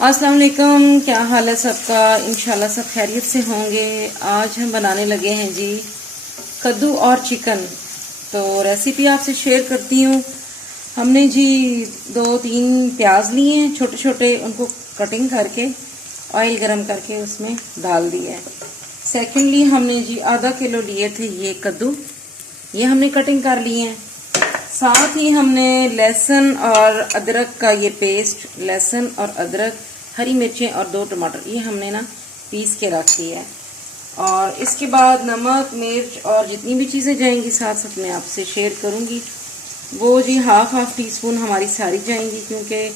अस्सलाम वालेकुम। क्या हाल है सबका? इंशाल्लाह सब खैरियत से होंगे। आज हम बनाने लगे हैं जी कद्दू और चिकन। तो रेसिपी आपसे शेयर करती हूँ। हमने जी 2-3 प्याज लिए हैं छोटे छोटे, उनको कटिंग करके ऑयल गरम करके उसमें डाल दिया है। सेकेंडली हमने जी आधा किलो लिए थे ये कद्दू, ये हमने कटिंग कर लिए हैं। साथ ही हमने लहसुन और अदरक का ये पेस्ट, लहसुन और अदरक, हरी मिर्चें और 2 टमाटर, ये हमने ना पीस के रख दिया है। और इसके बाद नमक, मिर्च और जितनी भी चीज़ें जाएंगी साथ साथ मैं आपसे शेयर करूँगी, वो जी हाफ टी स्पून हमारी सारी जाएंगी, क्योंकि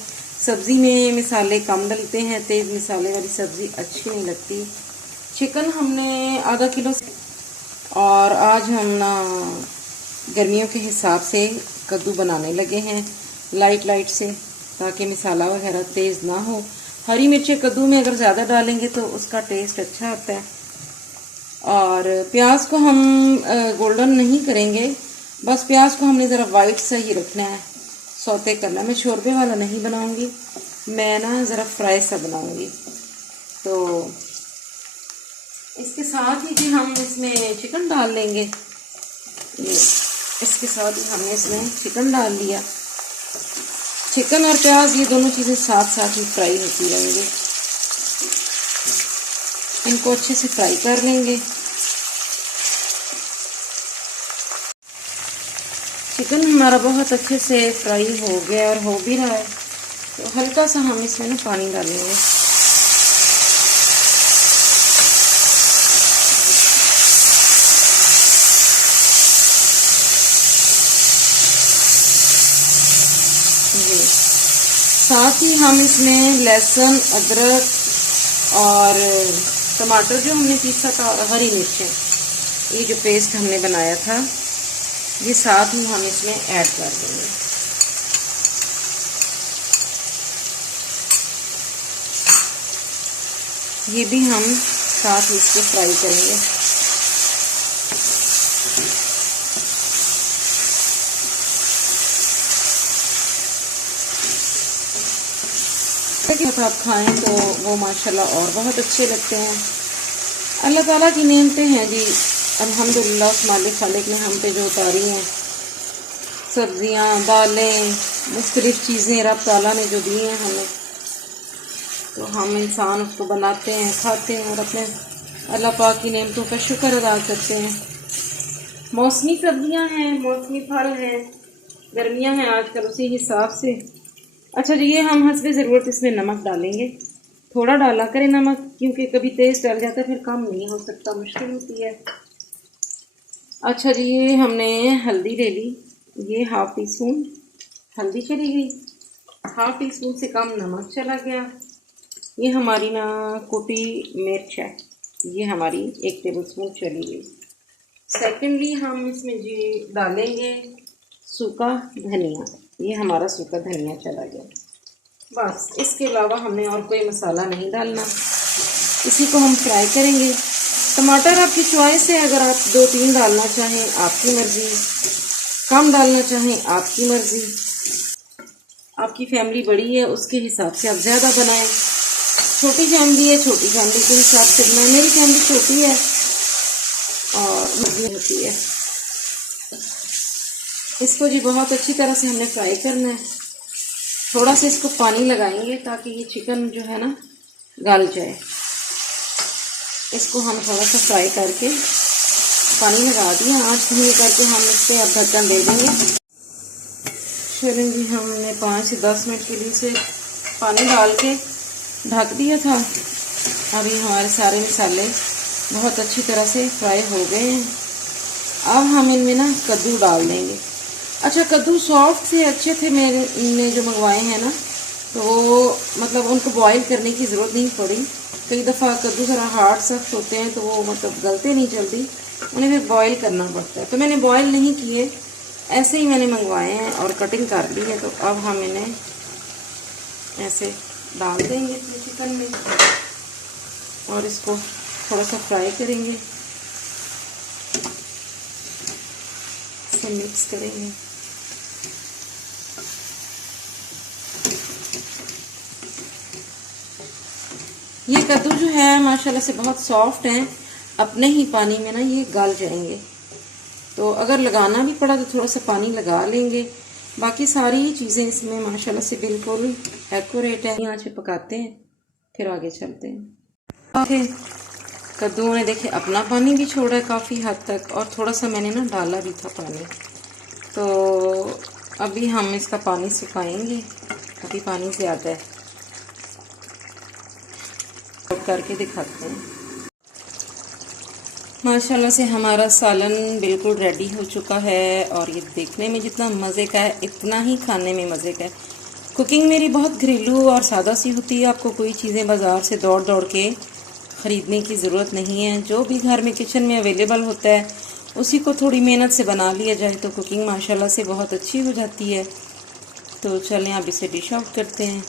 सब्ज़ी में मिसाले कम डलते हैं, तेज़ मिसाले वाली सब्ज़ी अच्छी नहीं लगती। चिकन हमने आधा किलो, और आज हम ना गर्मियों के हिसाब से कद्दू बनाने लगे हैं लाइट से, ताकि मसाला वगैरह तेज़ ना हो। हरी मिर्चें कद्दू में अगर ज़्यादा डालेंगे तो उसका टेस्ट अच्छा आता है। और प्याज को हम गोल्डन नहीं करेंगे, बस प्याज को हमने ज़रा वाइट सा ही रखना है, सौते करना है। मैं शोरबे वाला नहीं बनाऊंगी, मैं ना ज़रा फ्राई सा बनाऊंगी। तो इसके साथ ही हम इसमें चिकन डाल लेंगे। इसके साथ ही हमने इसमें चिकन डाल लिया। चिकन और प्याज ये दोनों चीज़ें साथ साथ ही फ्राई होती रहेंगी। इनको अच्छे से फ्राई कर लेंगे। चिकन हमारा बहुत अच्छे से फ्राई हो गया और हो भी रहा है, तो हल्का सा हम इसमें ना पानी डालेंगे। साथ ही हम इसमें लहसुन, अदरक और टमाटर जो हमने पीसा था, और हरी मिर्चें, ये जो पेस्ट हमने बनाया था, ये साथ ही हम इसमें ऐड कर देंगे। ये भी हम साथ ही इसको फ्राई करेंगे। आप खाएं तो वो माशाल्लाह और बहुत अच्छे लगते हैं। अल्लाह ताला की नेमतें हैं जी, अल्हम्दुलिल्लाह उस मालिक खालिक ने हम पे जो उतारी हैं सब्जियां, दालें, मुख्तलिफ चीज़ें रब ताला ने जो दी हैं हमें, तो हम इंसान उसको बनाते हैं, खाते हैं और अपने अल्लाह पाक की नेमतों का शुक्र अदा करते हैं। मौसमी सब्जियां हैं, मौसमी फल हैं, गर्मियां हैं आजकल, उसी हिसाब से। अच्छा जी, ये हम हस्बे ज़रूरत इसमें नमक डालेंगे। थोड़ा डाला करें नमक, क्योंकि कभी तेज़ डल जाता है फिर कम नहीं हो सकता, मुश्किल होती है। अच्छा जी, ये हमने हल्दी ले ली, ये हाफ टी स्पून हल्दी चली गई, हाफ टी स्पून से कम नमक चला गया। ये हमारी ना कुटी मिर्च है, ये हमारी 1 टेबल स्पून चली गई। सेकेंडली हम इसमें जी डालेंगे सूखा धनिया, ये हमारा सूखा धनिया चला गया। बस इसके अलावा हमने और कोई मसाला नहीं डालना। इसी को हम फ्राई करेंगे। टमाटर आपकी चॉइस है, अगर आप 2-3 डालना चाहें आपकी मर्ज़ी, कम डालना चाहें आपकी मर्ज़ी। आपकी फैमिली बड़ी है उसके हिसाब से आप ज़्यादा बनाएं, छोटी फैमिली है छोटी फैमिली के हिसाब से बनाएं। मेरी फैमिली छोटी है और मर्जी होती है। इसको जी बहुत अच्छी तरह से हमने फ्राई करना है। थोड़ा सा इसको पानी लगाएंगे ताकि ये चिकन जो है ना गल जाए। इसको हम थोड़ा सा फ्राई करके पानी लगा दिया, आँच धीमी करके हम इस पर अब ढक्कन दे देंगे। चलें जी, हमने 5 से 10 मिनट के लिए से पानी डाल के ढक दिया था। अभी हमारे सारे मसाले बहुत अच्छी तरह से फ्राई हो गए हैं। अब हम इनमें ना कद्दू डाल देंगे। अच्छा, कद्दू सॉफ्ट से अच्छे थे मैंने जो मंगवाए हैं ना, तो वो मतलब उनको बॉईल करने की ज़रूरत नहीं पड़ी। कई दफ़ा कद्दू ज़रा हार्ड सख्त होते हैं तो वो मतलब गलते नहीं जल्दी, उन्हें फिर बॉईल करना पड़ता है। तो मैंने बॉईल नहीं किए, ऐसे ही मैंने मंगवाए हैं और कटिंग कर ली है। तो अब हम इन्हें ऐसे डाल देंगे चिकन में और इसको थोड़ा सा फ्राई करेंगे, इसे मिक्स करेंगे। ये कद्दू जो है माशाल्लाह से बहुत सॉफ्ट हैं, अपने ही पानी में ना ये गल जाएंगे। तो अगर लगाना भी पड़ा तो थोड़ा सा पानी लगा लेंगे। बाकी सारी चीज़ें इसमें माशाल्लाह से बिल्कुल एक्यूरेट है। यहाँ पे पकाते हैं, फिर आगे चलते हैं। ओके, कद्दू ने देखे अपना पानी भी छोड़ा है काफ़ी हद तक, और थोड़ा सा मैंने ना डाला भी था पानी। तो अभी हम इसका पानी सुखाएंगे, अभी पानी ज़्यादा है, करके दिखाते हैं। माशाल्लाह से हमारा सालन बिल्कुल रेडी हो चुका है, और ये देखने में जितना मज़े का है इतना ही खाने में मज़े का है। कुकिंग मेरी बहुत घरेलू और सादा सी होती है, आपको कोई चीज़ें बाज़ार से दौड़ दौड़ के ख़रीदने की ज़रूरत नहीं है। जो भी घर में किचन में अवेलेबल होता है उसी को थोड़ी मेहनत से बना लिया जाए तो कुकिंग माशाल्लाह से बहुत अच्छी हो जाती है। तो चलें अब इसे डिश आउट करते हैं।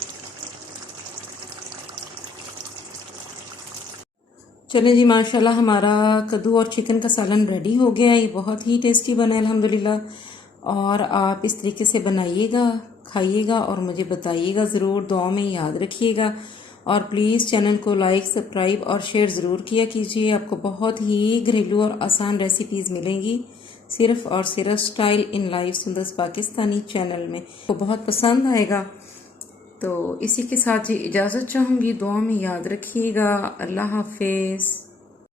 चलें जी, माशाल्लाह हमारा कद्दू और चिकन का सालन रेडी हो गया है। ये बहुत ही टेस्टी बना है अल्हम्दुलिल्लाह। और आप इस तरीके से बनाइएगा, खाइएगा और मुझे बताइएगा ज़रूर, दुआ में याद रखिएगा। और प्लीज़ चैनल को लाइक, सब्सक्राइब और शेयर ज़रूर किया कीजिए। आपको बहुत ही घरेलू और आसान रेसिपीज़ मिलेंगी सिर्फ़ और सिर्फ स्टाइल इन लाइफ सुंदर पाकिस्तानी चैनल में, तो बहुत पसंद आएगा। तो इसी के साथ ही इजाज़त चाहूँगी, दुआ में याद रखिएगा। अल्लाह हाफिज़।